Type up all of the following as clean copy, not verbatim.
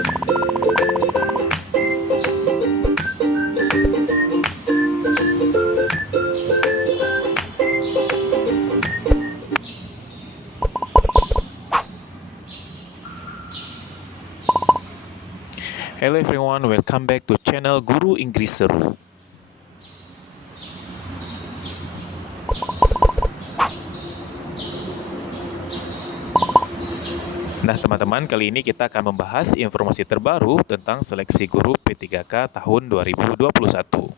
Hello everyone, welcome back to channel Guru Inggris Seru. Nah teman-teman, kali ini kita akan membahas informasi terbaru tentang seleksi guru P3K tahun 2021.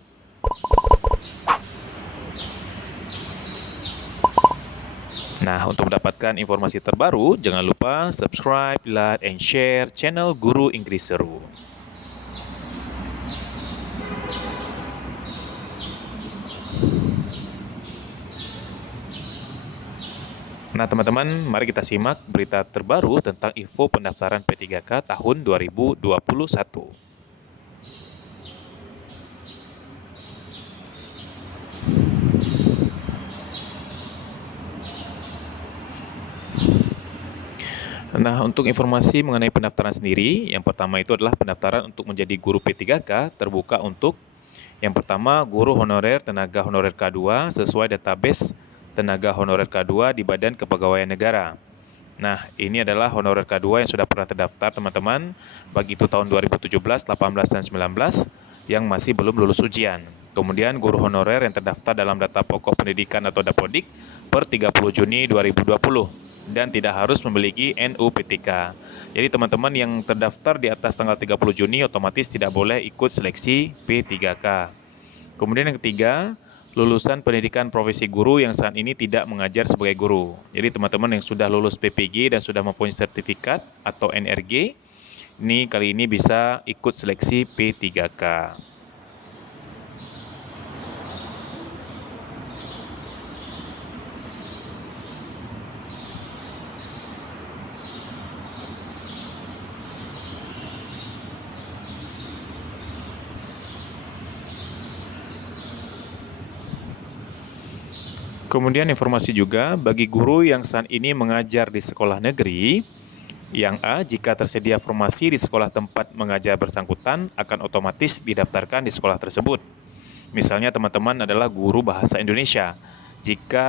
Nah, untuk mendapatkan informasi terbaru, jangan lupa subscribe, like, and share channel Guru Inggris Seru. Nah teman-teman, mari kita simak berita terbaru tentang info pendaftaran P3K tahun 2021. Nah, untuk informasi mengenai pendaftaran sendiri, yang pertama itu adalah pendaftaran untuk menjadi guru P3K terbuka untuk yang pertama, guru honorer tenaga honorer K2 sesuai database tenaga honorer K2 di Badan Kepegawaian Negara. Nah, ini adalah honorer K2 yang sudah pernah terdaftar teman-teman, baik itu tahun 2017, 18, dan 19 yang masih belum lulus ujian. Kemudian guru honorer yang terdaftar dalam data pokok pendidikan atau Dapodik per 30 Juni 2020 dan tidak harus memiliki NUPTK. Jadi teman-teman yang terdaftar di atas tanggal 30 Juni otomatis tidak boleh ikut seleksi P3K. Kemudian yang ketiga, lulusan pendidikan profesi guru yang saat ini tidak mengajar sebagai guru. Jadi teman-teman yang sudah lulus PPG dan sudah mempunyai sertifikat atau NRG, ini kali ini bisa ikut seleksi P3K. Kemudian informasi juga bagi guru yang saat ini mengajar di sekolah negeri, yang A, jika tersedia formasi di sekolah tempat mengajar bersangkutan akan otomatis didaftarkan di sekolah tersebut. Misalnya teman-teman adalah guru bahasa Indonesia. Jika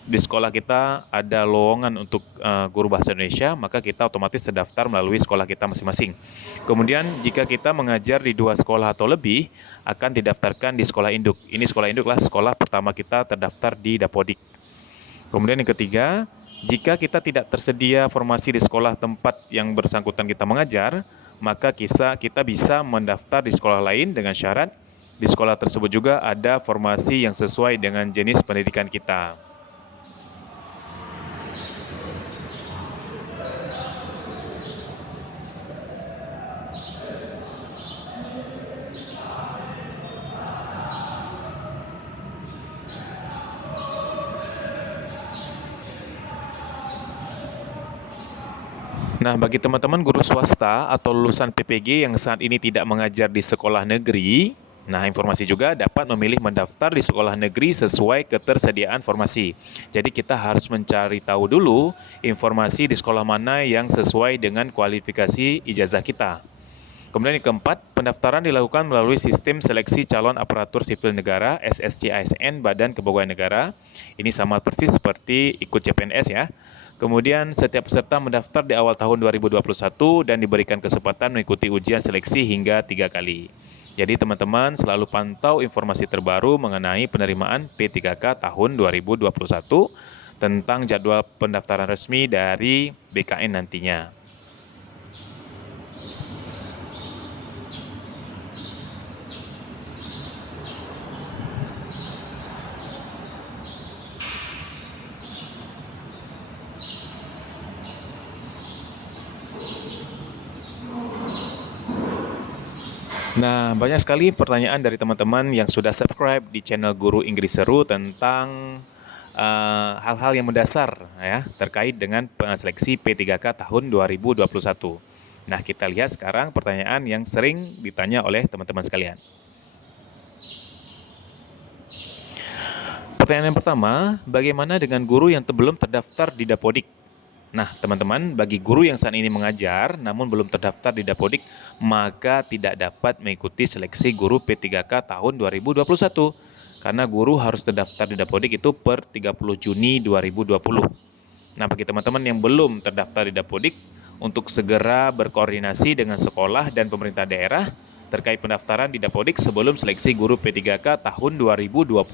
di sekolah kita ada lowongan untuk guru bahasa Indonesia, maka kita otomatis terdaftar melalui sekolah kita masing-masing. Kemudian jika kita mengajar di 2 sekolah atau lebih, akan didaftarkan di sekolah induk. Ini sekolah induk lah sekolah pertama kita terdaftar di Dapodik. Kemudian yang ketiga, jika kita tidak tersedia formasi di sekolah tempat yang bersangkutan kita mengajar, maka kita bisa mendaftar di sekolah lain dengan syarat di sekolah tersebut juga ada formasi yang sesuai dengan jenis pendidikan kita. Nah, bagi teman-teman guru swasta atau lulusan PPG yang saat ini tidak mengajar di sekolah negeri, nah informasi juga dapat memilih mendaftar di sekolah negeri sesuai ketersediaan formasi. Jadi kita harus mencari tahu dulu informasi di sekolah mana yang sesuai dengan kualifikasi ijazah kita. Kemudian yang keempat, pendaftaran dilakukan melalui sistem seleksi calon aparatur sipil negara SSC ASN Badan Kepegawaian Negara. Ini sama persis seperti ikut CPNS ya. Kemudian setiap peserta mendaftar di awal tahun 2021 dan diberikan kesempatan mengikuti ujian seleksi hingga 3 kali. Jadi teman-teman selalu pantau informasi terbaru mengenai penerimaan P3K tahun 2021 tentang jadwal pendaftaran resmi dari BKN nantinya. Nah, banyak sekali pertanyaan dari teman-teman yang sudah subscribe di channel Guru Inggris Seru tentang hal-hal yang mendasar ya terkait dengan seleksi P3K tahun 2021. Nah, kita lihat sekarang pertanyaan yang sering ditanya oleh teman-teman sekalian. Pertanyaan yang pertama, bagaimana dengan guru yang belum terdaftar di Dapodik? Nah, teman-teman, bagi guru yang saat ini mengajar namun belum terdaftar di Dapodik, maka tidak dapat mengikuti seleksi guru P3K tahun 2021. Karena guru harus terdaftar di Dapodik itu per 30 Juni 2020. Nah, bagi teman-teman yang belum terdaftar di Dapodik, untuk segera berkoordinasi dengan sekolah dan pemerintah daerah terkait pendaftaran di Dapodik sebelum seleksi guru P3K tahun 2022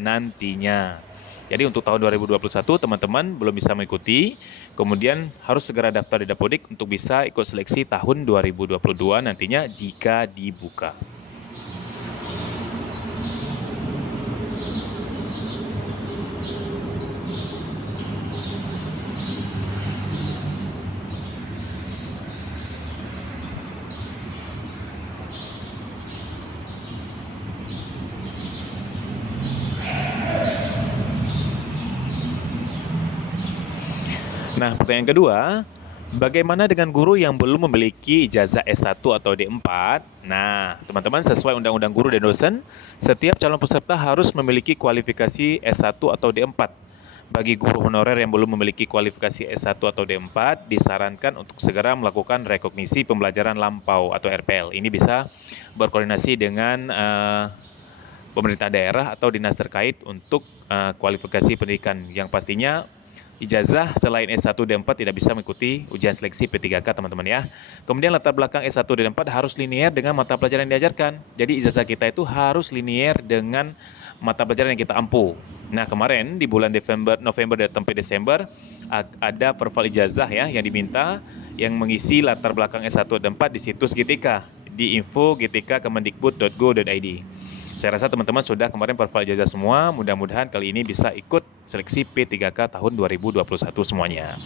nantinya. Jadi untuk tahun 2021 teman-teman belum bisa mengikuti, kemudian harus segera daftar di Dapodik untuk bisa ikut seleksi tahun 2022 nantinya jika dibuka. Nah, pertanyaan kedua, bagaimana dengan guru yang belum memiliki ijazah S1 atau D4? Nah, teman-teman, sesuai Undang-Undang Guru dan Dosen, setiap calon peserta harus memiliki kualifikasi S1 atau D4. Bagi guru honorer yang belum memiliki kualifikasi S1 atau D4, disarankan untuk segera melakukan rekognisi pembelajaran lampau atau RPL. Ini bisa berkoordinasi dengan pemerintah daerah atau dinas terkait untuk kualifikasi pendidikan. Yang pastinya ijazah selain S1 D4 tidak bisa mengikuti ujian seleksi P3K, teman-teman ya. Kemudian latar belakang S1 D4 harus linier dengan mata pelajaran yang diajarkan. Jadi ijazah kita itu harus linier dengan mata pelajaran yang kita ampu. Nah, kemarin di bulan November dan sampai Desember ada profil ijazah ya yang diminta yang mengisi latar belakang S1 D4 di situs GTK di info.gtk.kemendikbud.go.id. Saya rasa teman-teman sudah kemarin profil ijazah semua, mudah-mudahan kali ini bisa ikut seleksi P3K tahun 2021 semuanya.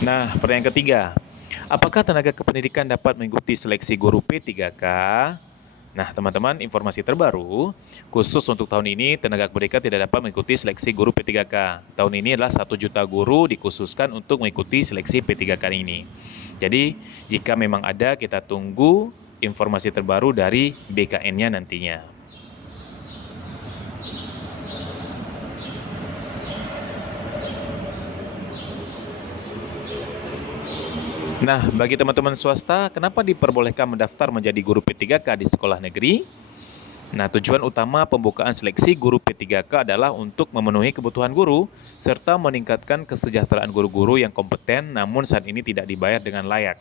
Nah, pertanyaan ketiga, apakah tenaga kependidikan dapat mengikuti seleksi guru P3K? Nah, teman-teman, informasi terbaru, khusus untuk tahun ini, tenaga kependidikan tidak dapat mengikuti seleksi guru P3K. Tahun ini adalah 1 juta guru dikhususkan untuk mengikuti seleksi P3K ini. Jadi, jika memang ada, kita tunggu informasi terbaru dari BKN-nya nantinya. Nah, bagi teman-teman swasta, kenapa diperbolehkan mendaftar menjadi guru P3K di sekolah negeri? Nah, tujuan utama pembukaan seleksi guru P3K adalah untuk memenuhi kebutuhan guru, serta meningkatkan kesejahteraan guru-guru yang kompeten namun saat ini tidak dibayar dengan layak.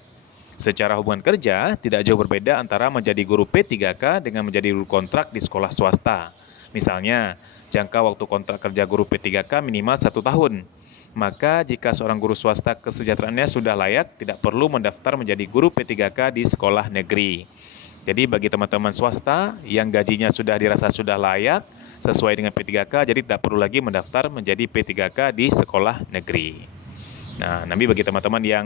Secara hubungan kerja, tidak jauh berbeda antara menjadi guru P3K dengan menjadi guru kontrak di sekolah swasta. Misalnya, jangka waktu kontrak kerja guru P3K minimal 1 tahun. Maka jika seorang guru swasta kesejahteraannya sudah layak, tidak perlu mendaftar menjadi guru P3K di sekolah negeri. Jadi bagi teman-teman swasta yang gajinya sudah dirasa sudah layak, sesuai dengan P3K, jadi tidak perlu lagi mendaftar menjadi P3K di sekolah negeri. Nah, nanti bagi teman-teman yang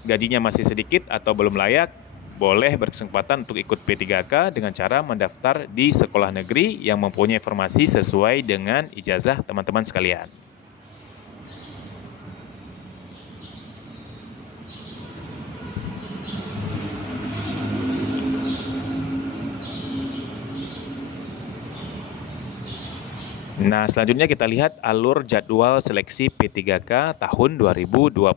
gajinya masih sedikit atau belum layak, boleh berkesempatan untuk ikut P3K dengan cara mendaftar di sekolah negeri yang mempunyai informasi sesuai dengan ijazah teman-teman sekalian. Nah, selanjutnya kita lihat alur jadwal seleksi P3K tahun 2021.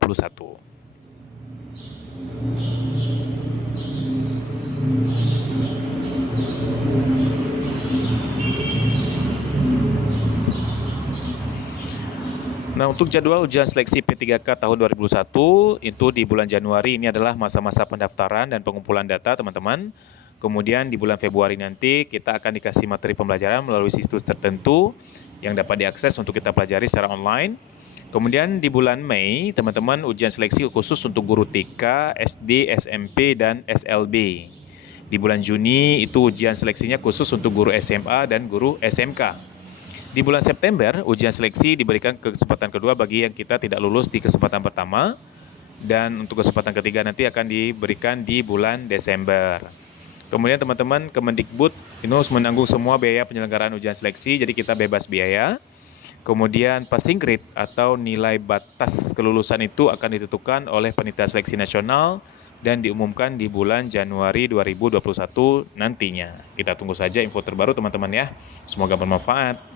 Nah, untuk jadwal ujian seleksi P3K tahun 2021 itu di bulan Januari ini adalah masa-masa pendaftaran dan pengumpulan data, teman-teman. Kemudian di bulan Februari nanti kita akan dikasih materi pembelajaran melalui situs tertentu yang dapat diakses untuk kita pelajari secara online. Kemudian di bulan Mei, teman-teman, ujian seleksi khusus untuk guru TK, SD, SMP, dan SLB. Di bulan Juni itu ujian seleksinya khusus untuk guru SMA dan guru SMK. Di bulan September, ujian seleksi diberikan kesempatan kedua bagi yang kita tidak lulus di kesempatan pertama. Dan untuk kesempatan ketiga nanti akan diberikan di bulan Desember. Kemudian teman-teman, Kemendikbud ini harus menanggung semua biaya penyelenggaraan ujian seleksi, jadi kita bebas biaya. Kemudian passing grade atau nilai batas kelulusan itu akan ditentukan oleh Panitia Seleksi Nasional dan diumumkan di bulan Januari 2021 nantinya. Kita tunggu saja info terbaru teman-teman ya. Semoga bermanfaat.